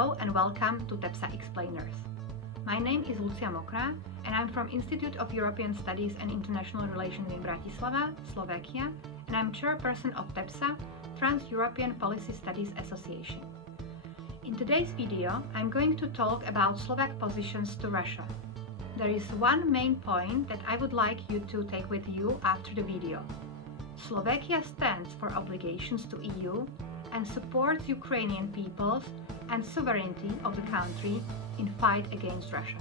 Hello and welcome to TEPSA Explainers. My name is Lucia Mokrá and I'm from Institute of European Studies and International Relations in Bratislava, Slovakia, and I'm chairperson of TEPSA, Trans-European Policy Studies Association. In today's video, I'm going to talk about Slovak positions to Russia. There is one main point that I would like you to take with you after the video. Slovakia stands for obligations to EU and supports Ukrainian peoples and sovereignty of the country in fight against Russia.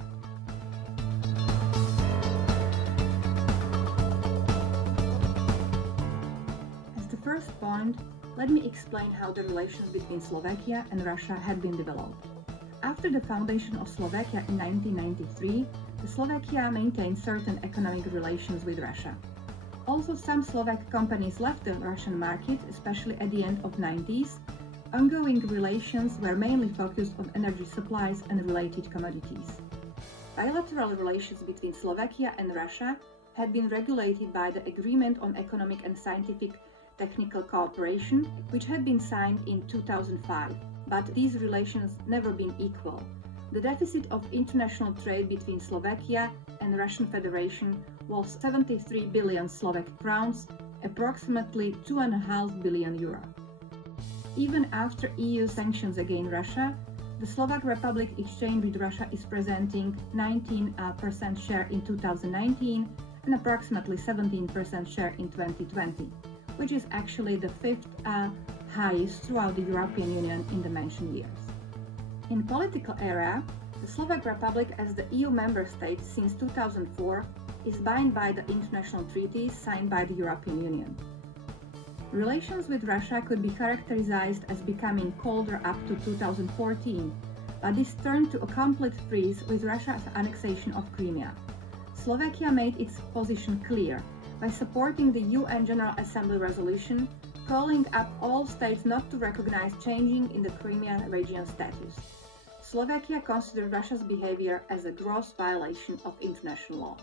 As the first point, let me explain how the relations between Slovakia and Russia had been developed. After the foundation of Slovakia in 1993, Slovakia maintained certain economic relations with Russia. Also, some Slovak companies left the Russian market, especially at the end of the 90s. Ongoing relations were mainly focused on energy supplies and related commodities. Bilateral relations between Slovakia and Russia had been regulated by the Agreement on Economic and Scientific Technical Cooperation, which had been signed in 2005, but these relations never been equal. The deficit of international trade between Slovakia and the Russian Federation was 73 billion Slovak crowns, approximately 2.5 billion euro. Even after EU sanctions against Russia, the Slovak Republic exchange with Russia is presenting 19% share in 2019 and approximately 17% share in 2020, which is actually the fifth highest throughout the European Union in the mentioned years. In political area, the Slovak Republic as the EU member state since 2004 is bound by the international treaties signed by the European Union. Relations with Russia could be characterized as becoming colder up to 2014, but this turned to a complete freeze with Russia's annexation of Crimea. Slovakia made its position clear by supporting the UN General Assembly resolution calling up all states not to recognize changing in the Crimean region status. Slovakia considered Russia's behavior as a gross violation of international law.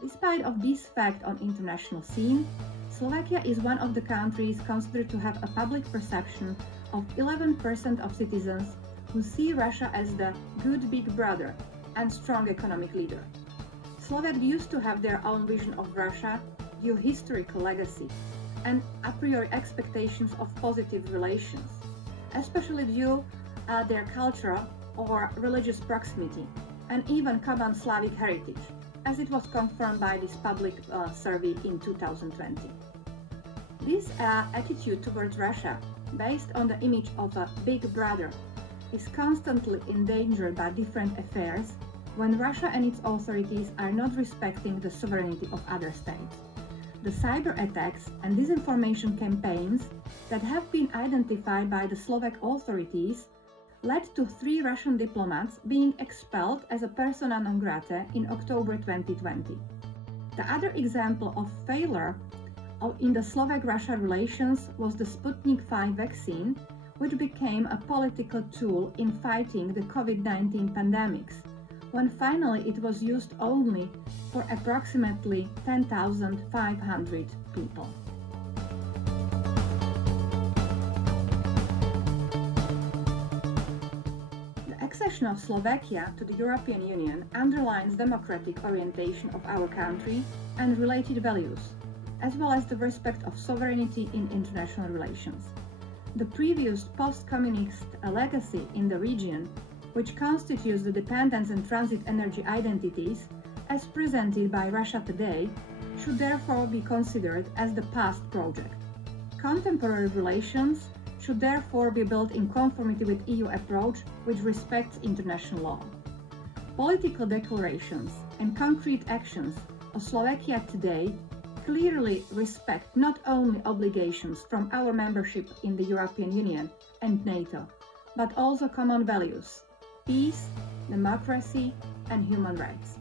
Despite of this fact on international scene, Slovakia is one of the countries considered to have a public perception of 11% of citizens who see Russia as the good big brother and strong economic leader. Slovaks used to have their own vision of Russia due historical legacy and a priori expectations of positive relations, especially due their cultural or religious proximity and even common Slavic heritage, as it was confirmed by this public survey in 2020. This attitude towards Russia, based on the image of a big brother, is constantly endangered by different affairs when Russia and its authorities are not respecting the sovereignty of other states. The cyber attacks and disinformation campaigns that have been identified by the Slovak authorities led to 3 Russian diplomats being expelled as a persona non grata in October 2020. The other example of failure in the Slovak-Russia relations was the Sputnik V vaccine, which became a political tool in fighting the COVID-19 pandemics, when finally it was used only for approximately 10,500 people. The accession of Slovakia to the European Union underlines democratic orientation of our country and related values, as well as the respect of sovereignty in international relations. The previous post-communist legacy in the region, which constitutes the dependence and transit energy identities, as presented by Russia today, should therefore be considered as the past project. Contemporary relations should therefore be built in conformity with EU approach which respects international law. Political declarations and concrete actions of Slovakia today clearly respect not only obligations from our membership in the European Union and NATO, but also common values: peace, democracy, and human rights.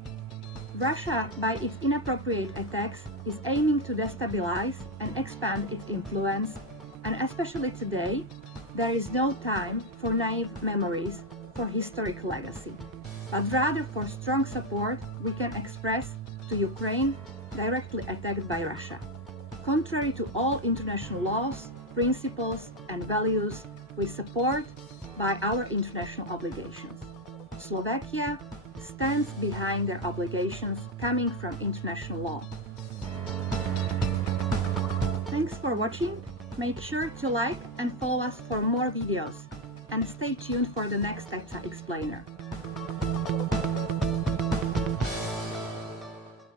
Russia, by its inappropriate attacks, is aiming to destabilize and expand its influence, and especially today, there is no time for naive memories for historic legacy, but rather for strong support we can express to Ukraine directly attacked by Russia. Contrary to all international laws, principles and values, we support by our international obligations. Slovakia stands behind their obligations coming from international law. Thanks for watching. Make sure to like and follow us for more videos, and stay tuned for the next TEPSA Explainer.